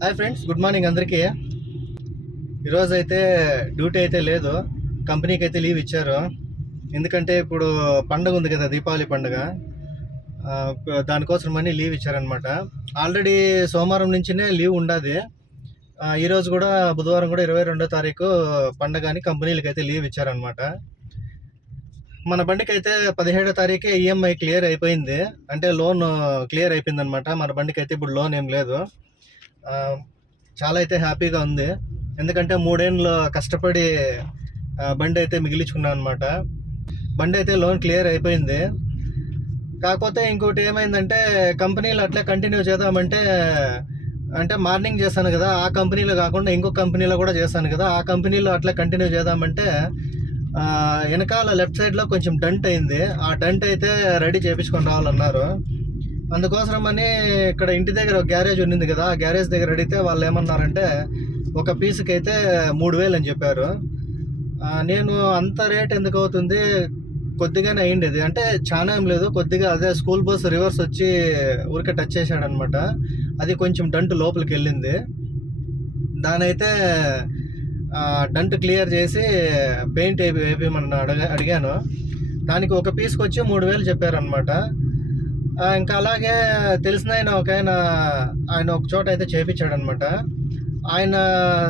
Hi friends good morning అందరికీ. ఈరోజు అయితే డ్యూటీ అయితే లేదు కంపెనీకి అయితే లీవ్ ఇచ్చారు. ఎందుకంటే ఇప్పుడు పండగ ఉంది కదా దీపావళి పండుగ. ఆ, దానికోసం అని లీవ్ ఇచ్చారనమాట ఆల్రెడీ సోమవారం నుంచినే లీవ్ ఉండాది. ఈరోజు కూడా బుధవారం కూడా ఇరవై రెండో తారీఖు పండగ అని కంపెనీలకి అయితే లీవ్ ఇచ్చారనమాట మన బండికి అయితే పదిహేడో తారీఖే ఈఎంఐ క్లియర్ అయిపోయింది. అంటే లోన్ క్లియర్ అయిపోయింది అనమాట మన బండికి అయితే ఇప్పుడు లోన్ ఏం లేదు. చాలా అయితే హ్యాపీగా ఉంది. ఎందుకంటే మూడేళ్ళు కష్టపడి బండి అయితే మిగిలించుకున్నాను అనమాట బండి అయితే లోన్ క్లియర్ అయిపోయింది. కాకపోతే ఇంకోటి ఏమైందంటే కంపెనీలో అట్లే కంటిన్యూ చేద్దామంటే అంటే మార్నింగ్ చేస్తాను కదా ఆ కంపెనీలో కాకుండా ఇంకో కంపెనీలో కూడా చేస్తాను కదా ఆ కంపెనీలో అట్లా కంటిన్యూ చేద్దామంటే వెనకాల లెఫ్ట్ సైడ్లో కొంచెం డంట్ అయింది. ఆ డంట్ అయితే రెడీ చేయించుకొని రావాలన్నారు. అందుకోసమని ఇక్కడ ఇంటి దగ్గర ఒక గ్యారేజ్ ఉన్నింది కదా ఆ గ్యారేజ్ దగ్గర అడిగితే వాళ్ళు ఏమన్నారంటే ఒక పీస్కి అయితే మూడు వేలు అని చెప్పారు. నేను అంత రేట్ ఎందుకు అవుతుంది? కొద్దిగానే అయ్యిండేది అంటే చాలా ఏం లేదు కొద్దిగా అదే స్కూల్ బస్ రివర్స్ వచ్చి ఊరికే టచ్ చేశాడనమాట. అది కొంచెం డంట్ లోపలికి వెళ్ళింది. దానైతే డంట్ క్లియర్ చేసి పెయింట్ వేపి వేపిమని అడగ అడిగాను. దానికి ఒక పీస్కి వచ్చి మూడు వేలు చెప్పారనమాట ఇంకా అలాగే తెలిసిన ఆయన ఒక ఆయన ఆయన ఒక చోట అయితే చేపించాడనమాట ఆయన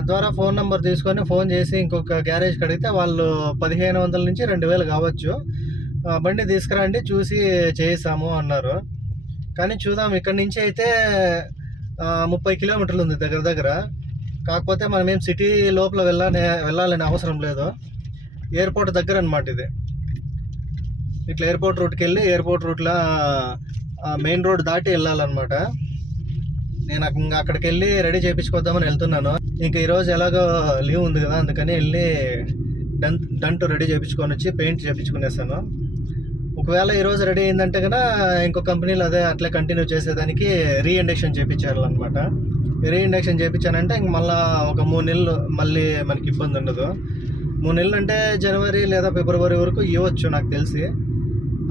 ద్వారా ఫోన్ నెంబర్ తీసుకొని ఫోన్ చేసి ఇంకొక గ్యారేజ్కి అడిగితే వాళ్ళు పదిహేను వందల నుంచి రెండు వేలు కావచ్చు. బండి తీసుకురండి చూసి చేయిస్తాము అన్నారు. కానీ చూద్దాం ఇక్కడ నుంచి అయితే ముప్పై కిలోమీటర్లు ఉంది దగ్గర దగ్గర. కాకపోతే మనం ఏం సిటీ లోపల వెళ్ళాలి వెళ్ళాలని అవసరం లేదు. ఎయిర్పోర్ట్ దగ్గర అనమాట ఇది. ఇట్లా ఎయిర్పోర్ట్ రూట్కి వెళ్ళి ఎయిర్పోర్ట్ రూట్లో మెయిన్ రోడ్ దాటి వెళ్ళాలన్నమాట. నేను ఇంకా అక్కడికి వెళ్ళి రెడీ చేయించుకొద్దామని వెళ్తున్నాను. ఇంక ఈరోజు ఎలాగో లీవ్ ఉంది కదా అందుకని వెళ్ళి డంట్ డంట్ రెడీ చేయించుకొని వచ్చి పెయింట్ చేయించుకునేసాను ఒకవేళ ఈరోజు రెడీ అయిందంటే కనుక ఇంకో కంపెనీలో అదే అట్లే కంటిన్యూ చేసేదానికి రీ ఇండక్షన్ చేయించారు అనమాట రీ ఇండక్షన్ చేయించానంటే ఇంక మళ్ళీ ఒక మూడు నెలలు మళ్ళీ మనకి ఇబ్బంది ఉండదు. మూడు నెలలు అంటే జనవరి లేదా ఫిబ్రవరి వరకు ఇవ్వచ్చు నాకు తెలిసి.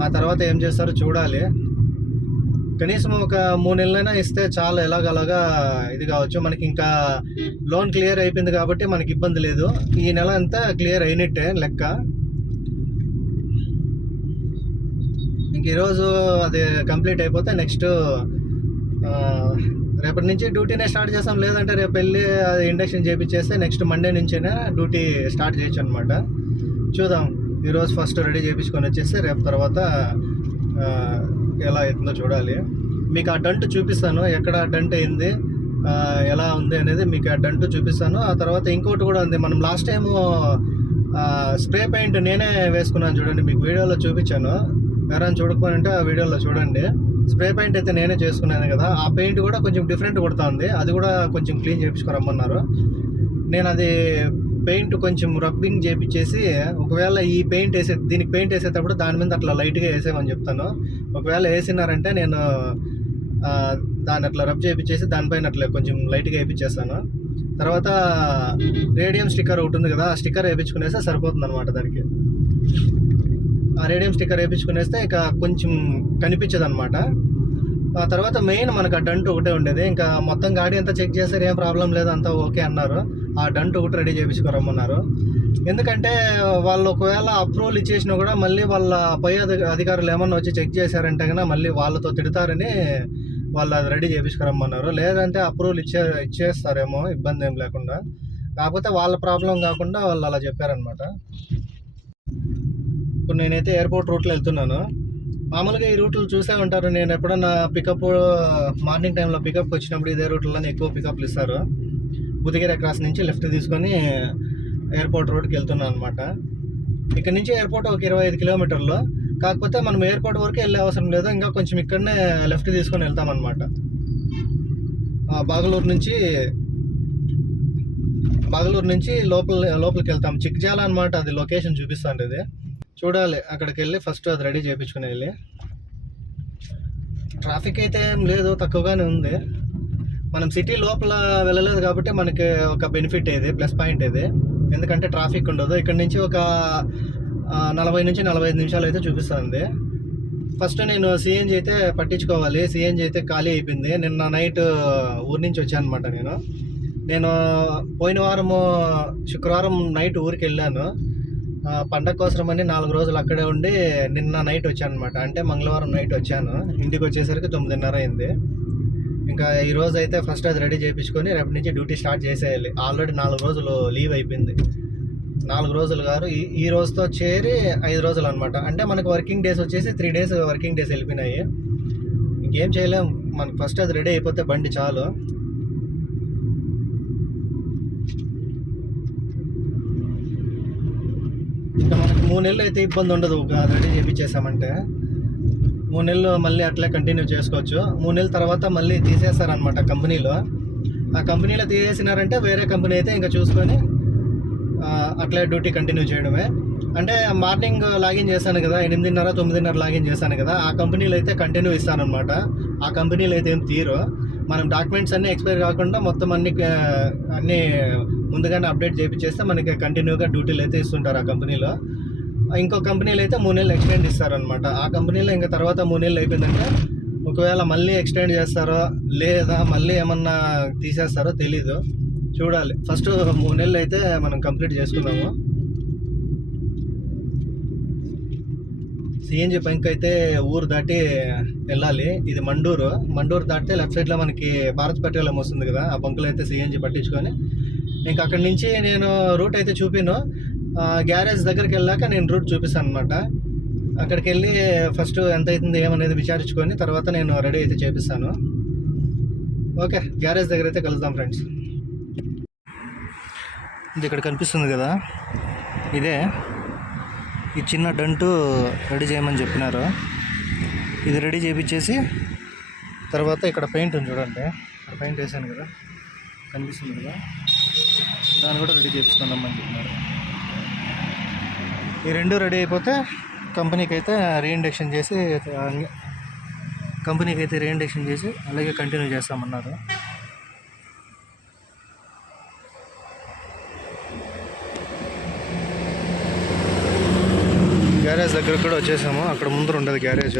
ఆ తర్వాత ఏం చేస్తారో చూడాలి. కనీసం ఒక మూడు నెలలైనా ఇస్తే చాలా ఎలాగలాగా ఇది కావచ్చు. మనకి ఇంకా లోన్ క్లియర్ అయిపోయింది కాబట్టి మనకి ఇబ్బంది లేదు. ఈ నెల అంతా క్లియర్ అయినట్టే లెక్క. ఇంక ఈరోజు అది కంప్లీట్ అయిపోతే నెక్స్ట్ రేపటి నుంచి డ్యూటీనే స్టార్ట్ చేస్తాం. లేదంటే రేపు వెళ్ళి అది ఇండక్షన్ చేపించేస్తే నెక్స్ట్ మండే నుంచైనా డ్యూటీ స్టార్ట్ చేయొచ్చు అనమాట చూద్దాం. ఈరోజు ఫస్ట్ రెడీ చేయించుకొని వచ్చేస్తే రేపు తర్వాత ఎలా అవుతుందో చూడాలి. మీకు ఆ డంట్ చూపిస్తాను. ఎక్కడ డంట్ అయింది ఎలా ఉంది అనేది మీకు ఆ డంట్ చూపిస్తాను. ఆ తర్వాత ఇంకోటి కూడా ఉంది. మనం లాస్ట్ టైం స్ప్రే పెయింట్ నేనే వేసుకున్నాను చూడండి. మీకు వీడియోలో చూపించాను. ఎవరైనా చూడకపోయింటే ఆ వీడియోలో చూడండి. స్ప్రే పెయింట్ అయితే నేనే చేసుకున్నాను కదా ఆ పెయింట్ కూడా కొంచెం డిఫరెంట్ కొడుతా ఉంది అది కూడా కొంచెం క్లీన్ చేయించుకోరమ్మన్నారు నేను అది పెయింట్ కొంచెం రబ్బింగ్ చేపించేసి ఒకవేళ ఈ పెయింట్ వేసే దీనికి పెయింట్ వేసేటప్పుడు దాని మీద అట్లా లైట్గా వేసేమని చెప్తాను. ఒకవేళ వేసినారంటే నేను దాన్ని అట్లా రబ్ చేయించేసి దానిపైన అట్లా కొంచెం లైట్గా వేయించేస్తాను తర్వాత రేడియం స్టిక్కర్ ఒకటి ఉంది కదా ఆ స్టిక్కర్ వేయించుకునేస్తే సరిపోతుంది అనమాట దానికి. ఆ రేడియం స్టిక్కర్ వేయించుకునేస్తే ఇక కొంచెం కనిపించదు అనమాట ఆ తర్వాత మెయిన్ మనకు ఆ డంట్ ఒకటే ఉండేది. ఇంకా మొత్తం గాడి అంతా చెక్ చేస్తారు ఏం ప్రాబ్లం లేదు అంతా ఓకే అన్నారు. ఆ డంట్ ఒకటి రెడీ చేయించుకోరమ్మన్నారు ఎందుకంటే వాళ్ళు ఒకవేళ అప్రూవల్ ఇచ్చేసినా కూడా మళ్ళీ వాళ్ళ పై అధికారులు ఏమన్నా వచ్చి చెక్ చేశారంటే కన్నా మళ్ళీ వాళ్ళతో తిడతారని వాళ్ళు అది రెడీ చేయించుకోరమ్మన్నారు లేదంటే అప్రూవల్ ఇచ్చే ఇచ్చేస్తారేమో ఇబ్బంది ఏం లేకుండా. కాకపోతే వాళ్ళ ప్రాబ్లం కాకుండా వాళ్ళు అలా చెప్పారనమాట ఇప్పుడు నేనైతే ఎయిర్పోర్ట్ రూట్లో వెళ్తున్నాను. మామూలుగా ఈ రూట్లు చూసే ఉంటారు. నేను ఎప్పుడన్నా పికప్ మార్నింగ్ టైంలో పికప్కి వచ్చినప్పుడు ఇదే రూట్లోనే ఎక్కువ పికప్లు ఇస్తారు. బుదిగిర క్రాస్ నుంచి లెఫ్ట్ తీసుకొని ఎయిర్పోర్ట్ రోడ్కి వెళ్తున్నాను అనమాట ఇక్కడ నుంచి ఎయిర్పోర్ట్ ఒక ఇరవై ఐదు కిలోమీటర్లు. కాకపోతే మనం ఎయిర్పోర్ట్ వరకు వెళ్ళే అవసరం లేదు. ఇంకా కొంచెం ఇక్కడనే లెఫ్ట్ తీసుకొని వెళ్తామన్నమాట బాగలూరు నుంచి బాగలూరు నుంచి లోపల లోపలికి వెళ్తాం. చిక్జాల అనమాట అది లొకేషన్ చూపిస్తాండి ఇది చూడాలి అక్కడికి వెళ్ళి ఫస్ట్ అది రెడీ చేయించుకుని వెళ్ళి. ట్రాఫిక్ అయితే ఏం లేదు తక్కువగానే ఉంది. మనం సిటీ లోపల వెళ్ళలేదు కాబట్టి మనకి ఒక బెనిఫిట్ ఇది ప్లస్ పాయింట్ ఇది ఎందుకంటే ట్రాఫిక్ ఉండదు. ఇక్కడ నుంచి ఒక నలభై నుంచి నలభై ఐదు నిమిషాలు అయితే చూపిస్తుంది. ఫస్ట్ నేను సిఎన్జి అయితే పట్టించుకోవాలి. సిఎన్జి అయితే ఖాళీ అయిపోయింది. నిన్న నైట్ ఊరి నుంచి వచ్చాను అనమాట నేను. నేను పోయిన వారము శుక్రవారం నైట్ ఊరికి వెళ్ళాను. పండగ కోసమని నాలుగు రోజులు అక్కడే ఉండి నిన్న నైట్ వచ్చాను అనమాట అంటే మంగళవారం నైట్ వచ్చాను. ఇంటికి వచ్చేసరికి తొమ్మిదిన్నర అయింది. ఇంకా ఈ రోజు అయితే ఫస్ట్ అది రెడీ చేయించుకొని రేపటి నుంచి డ్యూటీ స్టార్ట్ చేసేయాలి. ఆల్రెడీ నాలుగు రోజులు లీవ్ అయిపోయింది. నాలుగు రోజులు గారు ఈ ఈ రోజుతో చేరి ఐదు రోజులు అనమాట అంటే మనకు వర్కింగ్ డేస్ వచ్చేసి త్రీ డేస్ వర్కింగ్ డేస్ వెళ్ళిపోయినాయి. ఇంకేం చేయలేం. మనకు ఫస్ట్ అది రెడీ అయిపోతే బండి చాలు ఇంకా మనకు మూడు నెలలు అయితే ఇబ్బంది ఉండదు. రెడీ చేపించేసామంటే మూడు నెలలు మళ్ళీ అట్లే కంటిన్యూ చేసుకోవచ్చు. మూడు నెలల తర్వాత మళ్ళీ తీసేస్తారనమాట కంపెనీలో. ఆ కంపెనీలో తీసేసినారంటే వేరే కంపెనీ అయితే ఇంకా చూసుకొని అట్లే డ్యూటీ కంటిన్యూ చేయడమే. అంటే మార్నింగ్ లాగిన్ చేశాను కదా ఎనిమిదిన్నర తొమ్మిదిన్నర లాగిన్ చేశాను కదా ఆ కంపెనీలు అయితే కంటిన్యూ ఇస్తానమాట ఆ కంపెనీలో అయితే ఏం తీరు. మనం డాక్యుమెంట్స్ అన్నీ ఎక్స్పైర్ కాకుండా మొత్తం అన్ని అన్నీ ముందుగానే అప్డేట్ చేయించేస్తే మనకి కంటిన్యూగా డ్యూటీలు అయితే ఇస్తుంటారు ఆ కంపెనీలో. ఇంకో కంపెనీలో అయితే మూడు నెలలు ఎక్స్టెండ్ ఇస్తారనమాట ఆ కంపెనీలో ఇంకా తర్వాత మూడు నెలలు అయిపోయిందంటే ఒకవేళ మళ్ళీ ఎక్స్టెండ్ చేస్తారో లేదా మళ్ళీ ఏమన్నా తీసేస్తారో తెలీదు. చూడాలి. ఫస్ట్ మూడు నెలలు అయితే మనం కంప్లీట్ చేసుకున్నాము సిఎన్జి బంక్ అయితే ఊరు దాటి వెళ్ళాలి. ఇది మండూరు. మండూరు దాటితే లెఫ్ట్ సైడ్లో మనకి భారత్ పెట్రోలియం వస్తుంది కదా. ఆ బంకులో అయితే సిఎన్జి పట్టించుకొని. ఇంకా అక్కడి నుంచి నేను రూట్ అయితే చూపిను. గ్యారేజ్ దగ్గరికి వెళ్ళాక నేను రూట్ చూపిస్తాను అనమాట అక్కడికి వెళ్ళి ఫస్ట్ ఎంత అవుతుంది ఏమనేది విచారించుకొని తర్వాత నేను రెడీ అయితే చేపిస్తాను. ఓకే గ్యారేజ్ దగ్గర అయితే కలుద్దాం ఫ్రెండ్స్. ఇది ఇక్కడ కనిపిస్తుంది కదా? ఇదే. ఈ చిన్న డంటు రెడీ చేయమని చెప్పినారు. ఇది రెడీ చేయించేసి తర్వాత ఇక్కడ పెయింట్ ఉంది చూడండి. ఇక్కడ పెయింట్ వేసాను కదా? కనిపిస్తుంది కదా? దాన్ని కూడా రెడీ చేయించుకుందామని చెప్పినారు. ఈ రెండు రెడీ అయిపోతే కంపెనీకి అయితే రీఇండక్షన్ చేసి కంపెనీకి అయితే రీఇండక్షన్ చేసి అలాగే కంటిన్యూ చేస్తామన్నారు. గ్యారేజ్ దగ్గర కూడా వచ్చేసాము. అక్కడ ముందర ఉండదు గ్యారేజ్